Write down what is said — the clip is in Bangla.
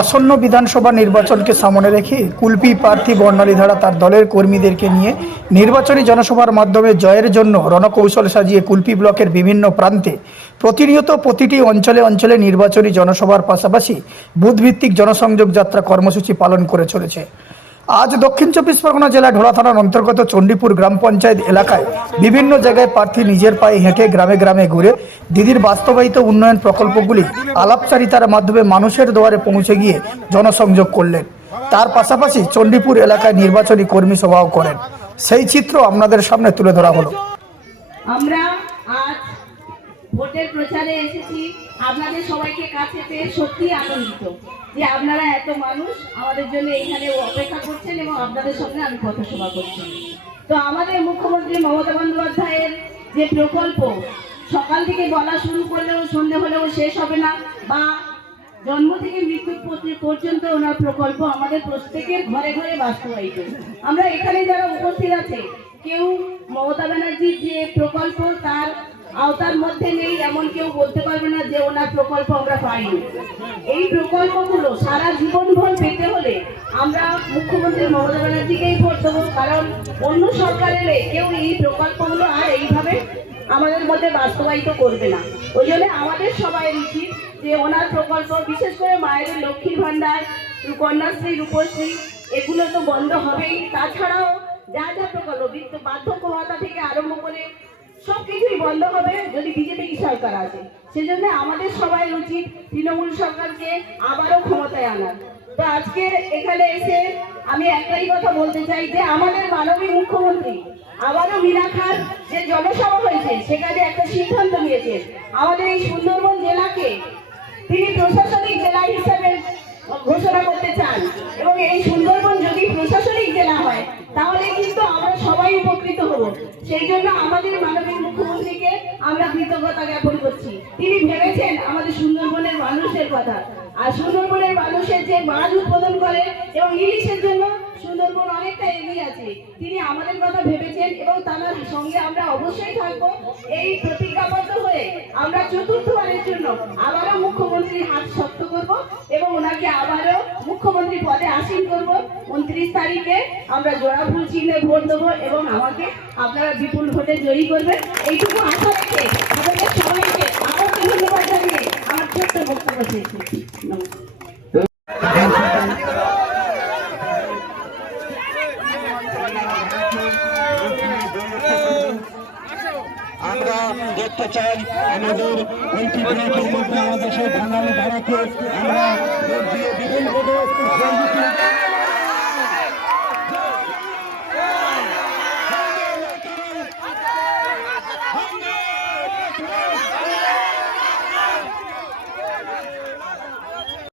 আসন্ন বিধানসভা নির্বাচনকে সামনে রেখে কুলপি প্রার্থী বর্ণালী তার দলের কর্মীদেরকে নিয়ে নির্বাচনী জনসভার মাধ্যমে জয়ের জন্য রণকৌশল সাজিয়ে কুলপি ব্লকের বিভিন্ন প্রান্তে প্রতিনিয়ত প্রতিটি অঞ্চলে অঞ্চলে নির্বাচনী জনসভার পাশাপাশি বুথভিত্তিক জনসংযোগ যাত্রা কর্মসূচি পালন করে চলেছে। আজ দক্ষিণ চব্বিশ পরগনা জেলা ঢোলা থানার অন্তর্গত চণ্ডীপুর গ্রাম পঞ্চায়েত এলাকায় বিভিন্ন জায়গায় প্রার্থী নিজের পায়ে হেঁটে গ্রামে গ্রামে ঘুরে দিদির বাস্তবায়িত উন্নয়ন প্রকল্পগুলি আলাপচারিতার মাধ্যমে মানুষের দুয়ারে পৌঁছে গিয়ে জনসংযোগ করলেন। তার পাশাপাশি চণ্ডীপুর এলাকায় নির্বাচনী কর্মী সভাও করেন। সেই চিত্র আপনাদের সামনে তুলে ধরা হলো। আমরা আজ ভোটের প্রচারে এসেছি, আপনাদের সবাইকে কাছে পেয়ে সত্যি আনন্দিত যে আপনারা এত মানুষ আমাদের জন্য এখানে অপেক্ষা করছেন এবং আপনাদের সঙ্গে আমি পথসভা করছি। তো আমাদের মুখ্যমন্ত্রী মমতা বন্দ্যোপাধ্যায়ের যে প্রকল্প সকাল থেকে বলা শুরু করলেও সন্ধে হলেও শেষ হবে না, বা জন্ম থেকে মৃত্যু পর্যন্ত ওনার প্রকল্প আমাদের প্রত্যেকের ঘরে ঘরে বাস্তবায়িত। আমরা এখানে যারা উপস্থিত আছে কেউ মমতা ব্যানার্জির যে প্রকল্প তার আওতার মধ্যে নেই এমন কেউ বলতে পারবে না যে ওনার প্রকল্প আমরা পাইনি। এই প্রকল্পগুলো সারা জীবনভর পেতে হলে আমরা মুখ্যমন্ত্রী মমতা ব্যানার্জিকেই ভোট দেবো, কারণ অন্য সরকার এলে কেউ এই প্রকল্পগুলো আর এইভাবে আমাদের মধ্যে বাস্তবায়িত করবে না। ওই জন্য আমাদের সবাই উচিত যে ওনার প্রকল্প, বিশেষ করে মায়েদের লক্ষ্মীর ভান্ডার, কন্যাশ্রী, রূপশ্রী, এগুলো তো বন্ধ হবেই। তাছাড়াও যা যা প্রকল্প বার্ধক্য ভাতা থেকে আরম্ভ করে সবকিছুই বন্ধ হবে যদি বিজেপি সরকার আসে। সেজন্য আমাদের সবাই উচিত তৃণমূল সরকারকে আবারও ক্ষমতায় আনার। তো আজকে এখানে এসে আমি একটাই কথা বলতে চাই যে আমাদের মাননীয় মুখ্যমন্ত্রী আবারও মিনাখার যে জনসভা হয়েছে সেখানে একটা সিদ্ধান্ত নিয়েছে, আমাদের এই সুন্দরবন জেলাকে তিনি প্রশাসনিক জেলা হিসেবে ঘোষণা করতে চান, এবং এই সুন্দরবন যদি প্রশাসনিক জেলা হয় তাহলে কিন্তু আমরা সবাই উপকৃত হব। সেই জন্য আমাদের মাননীয় মুখ্যমন্ত্রীকে আমরা কৃতজ্ঞতা জ্ঞাপন করছি। তিনি ভেবেছেন আমাদের সুন্দরবনের মানুষের কথা, আর সুন্দরবনের মানুষের যে মাছ উৎপাদন করে এবং ইলিশের জন্য সুন্দরবন অনেকটা এগিয়ে আছে, তিনি আমাদের কথা ভেবেছেন এবং তার সঙ্গে আমরা অবশ্যই থাকবো। এই প্রতিজ্ঞাবদ্ধ হয়ে আমরা চতুর্থবারের জন্য আবারও মুখ্যমন্ত্রীর হাত শক্ত করব এবং ওনাকে আবারও মুখ্যমন্ত্রী পদে আসীন করব। 29 তারিখে আমরা জোড়া ফুল চিহ্নে ভোট দেবো এবং আমাকে আপনারা বিপুল ভোটে জয়ী করবেন, এইটুকু আশা রেখে আমাদের সবাইকে আবার ধন্যবাদ জানিয়ে আমার ছোট্ট বক্তব্য শেষ করছি। আমরা দেখতে চাই আমাদের কুলপি ব্লকের মধ্যে আমাদের সেই বাঙালি ধারাকে আমরা বিপুল